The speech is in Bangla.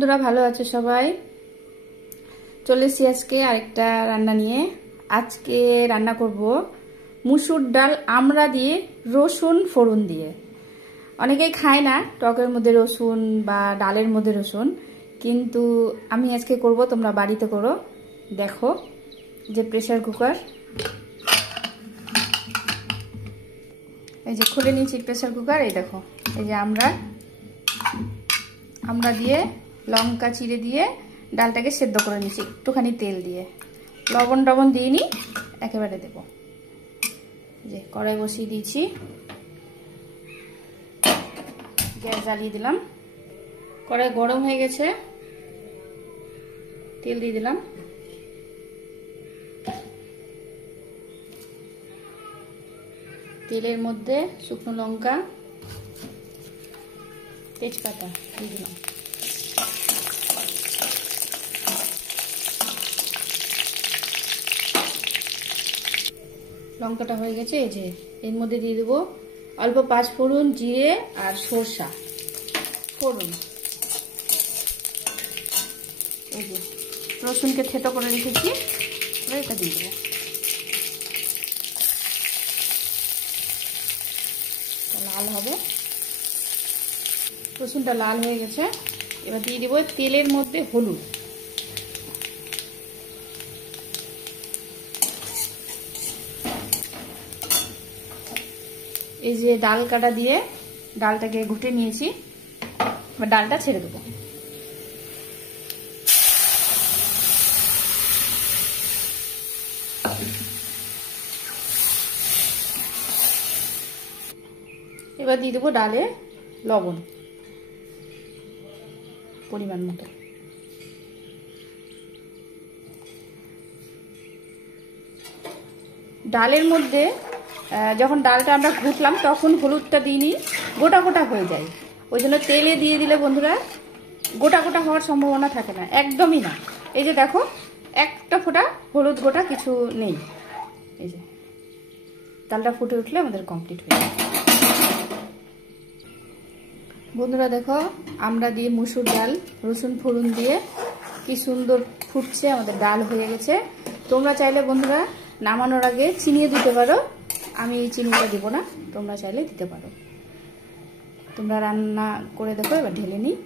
বন্ধুরা ভালো আছে সবাই। চলে এসেছি আজকে আরেকটা রান্না নিয়ে। আজকে রান্না করব মুসুর ডাল আমড়া দিয়ে রসুন ফোড়ন দিয়ে। অনেকেই খায় না টকের মধ্যে রসুন বা ডালের মধ্যে রসুন, কিন্তু আমি আজকে করব, তোমরা বাড়িতে করো। দেখো যে প্রেসার কুকার, এই যে খুলে নিয়েছি প্রেসার কুকার। এই দেখো, এই যে আমরা দিয়ে লঙ্কা চিড়ে দিয়ে ডালটাকে সেদ্ধ করে নিয়েছি একটুখানি তেল দিয়ে, লবণ দিইনি, একেবারে দেব। যে কড়াই বসিয়ে দিয়েছি, গ্যাস জ্বালিয়ে দিলাম, কড়াই গরম হয়ে গেছে, তেল দিয়ে দিলাম। তেলের মধ্যে শুকনো লঙ্কা, তেজপাতা দিয়ে দিলাম। লঙ্কাটা হয়ে গেছে, এই যে এর মধ্যে দিয়ে দেবো অল্প পাঁচফোড়ন, জিরে আর সরষা ফোড়ন। এই যে রসুনকে থেতো করে রেখেছি, এটা দিয়ে দেবো। লাল হবে, রসুনটা লাল হয়ে গেছে। এবার দিয়ে দেবো তেলের মধ্যে হলুদ, এই যে ডাল কাটা দিয়ে ডালটাকে ঘুটে নিয়েছি, এবার ডালটা ছেড়ে দেবো। এবার দিয়ে দেবো ডালে লবণ পরিমাণ মতো। ডালের মধ্যে যখন ডালটা আমরা ঘুটলাম তখন হলুদটা দিইনি, গোটা গোটা হয়ে যায়। ওই জন্য তেলে দিয়ে দিলে বন্ধুরা গোটা গোটা হওয়ার সম্ভাবনা থাকে না, একদমই না। এই যে দেখো, একটা ফোঁটা হলুদ গোটা কিছু নেই। এই যে ডালটা ফুটে উঠলে আমাদের কমপ্লিট হয়ে যায়। বন্ধুরা দেখো, আমরা দিয়ে মুসুর ডাল রসুন ফোড়ন দিয়ে কি সুন্দর ফুটছে, আমাদের ডাল হয়ে গেছে। তোমরা চাইলে বন্ধুরা নামানোর আগে চিনিয়ে দিতে পারো, আমি এই চিনিটা দেবো না, তোমরা চাইলে দিতে পারো। তোমরা রান্না করে দেখো, এবার ঢেলে নিই।